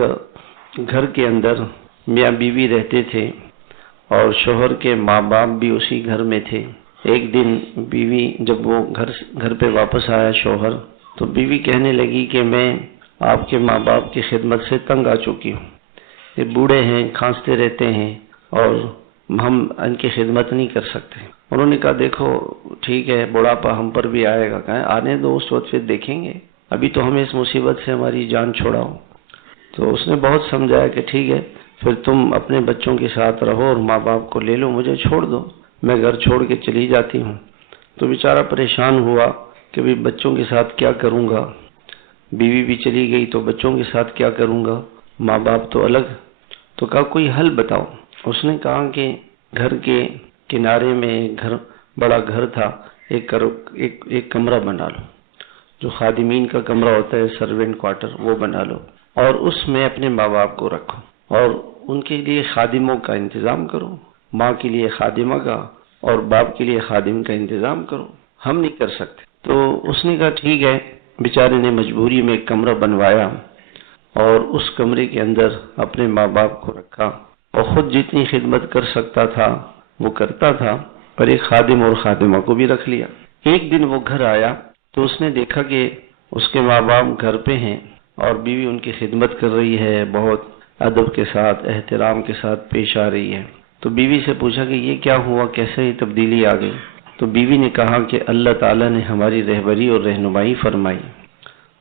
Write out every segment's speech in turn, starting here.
ایک گھر کے اندر میاں بیوی رہتے تھے اور شوہر کے ماں باپ بھی اسی گھر میں تھے۔ ایک دن بیوی جب وہ گھر پہ واپس آیا شوہر، تو بیوی کہنے لگی کہ میں آپ کے ماں باپ کی خدمت سے تنگ آ چکی ہوں، یہ بوڑھے ہیں، کھانستے رہتے ہیں اور ہم ان کی خدمت نہیں کر سکتے۔ انہوں نے کہا دیکھو ٹھیک ہے، بڑھاپا ہم پر بھی آئے گا، کہیں آنے دو، اس وقت پھر دیکھیں گے، ابھی تو ہمیں اس مصیبت سے ہماری جان چھوڑاؤ۔ تو اس نے بہت سمجھایا کہ ٹھیک ہے، پھر تم اپنے بچوں کے ساتھ رہو اور ماں باپ کو لے لو، مجھے چھوڑ دو، میں گھر چھوڑ کے چلی جاتی ہوں۔ تو بیچارہ پریشان ہوا کہ بھی بچوں کے ساتھ کیا کروں گا، بیوی بھی چلی گئی تو بچوں کے ساتھ کیا کروں گا، ماں باپ تو الگ۔ تو کہا کوئی حل بتاؤ۔ اس نے کہا کہ گھر کے کنارے میں ایک بڑا گھر تھا، ایک کمرہ بنا لو، جو خادمین کا کمرہ ہوتا ہے، سرونٹ کوارٹر، وہ بنا لو، اور اس میں اپنے ماں باپ کو رکھو اور ان کے لیے خادموں کا انتظام کرو، ماں کے لیے خادمہ کا اور باپ کے لیے خادم کا انتظام کرو، ہم نہیں کر سکتے۔ تو اس نے کہا ٹھیک ہے۔ بیچارے نے مجبوری میں ایک کمرہ بنوایا اور اس کمرے کے اندر اپنے ماں باپ کو رکھا اور خود جتنی خدمت کر سکتا تھا وہ کرتا تھا، پر ایک خادم اور خادمہ کو بھی رکھ لیا۔ ایک دن وہ گھر آیا تو اس نے دیکھا کہ اس کے ماں باپ گھر پہ ہیں اور بیوی ان کی خدمت کر رہی ہے، بہت ادب کے ساتھ، احترام کے ساتھ پیش آ رہی ہے۔ تو بیوی سے پوچھا کہ یہ کیا ہوا، کیسے یہ تبدیلی آ گئی؟ تو بیوی نے کہا کہ اللہ تعالیٰ نے ہماری رہبری اور رہنمائی فرمائی۔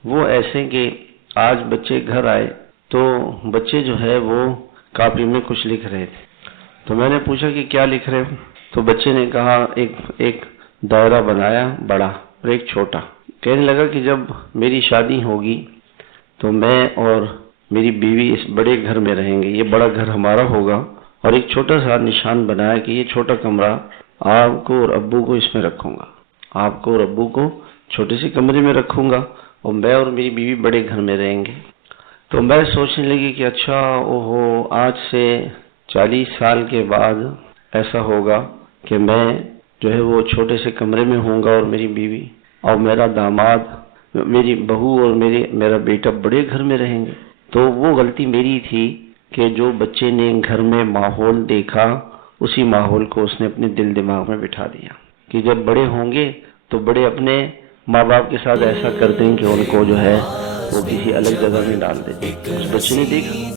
وہ ایسے کہ آج بچے گھر آئے تو بچے جو ہے وہ کاپی میں کچھ لکھ رہے تھے، تو میں نے پوچھا کہ کیا لکھ رہے ہو؟ تو بچے نے کہا ایک دائرہ بنایا بڑا اور ایک چھوٹا۔ کہنے لگا کہ جب میری شادی ہوگی تو میں اور میری بیوی اس بڑے گھر میں رہیں گے، یہ بڑا گھر ہمارا ہوگا، اور ایک چھوٹا سا نشان بنایا کہ یہ چھوٹا کمرہ آپ کو اور ابو کو اس میں رکھوں گا، آپ کو اور ابو کو چھوٹے سے کمرے میں رکھوں گا اور میں اور میری بیوی بڑے گھر میں رہیں گے۔ تو میں سوچنے لگی کہ اچھا اوہو، آج سے 40 سال کے بعد ایسا ہوگا کہ میں جو ہے وہ چھوٹے سے کمرے میں ہوں گا اور میری بیوی اور میرا داماد، میری بہو اور میرا بیٹا بڑے گھر میں رہیں گے۔ تو وہ غلطی میری تھی کہ جو بچے نے گھر میں ماحول دیکھا اسی ماحول کو اس نے اپنے دل دماغ میں بٹھا دیا کہ جب بڑے ہوں گے تو بڑے اپنے ماں باپ کے ساتھ ایسا کر دیں کہ ان کو جو ہے وہ کسی الگ جگہ میں ڈال دیں۔ اس بچے نے دیکھا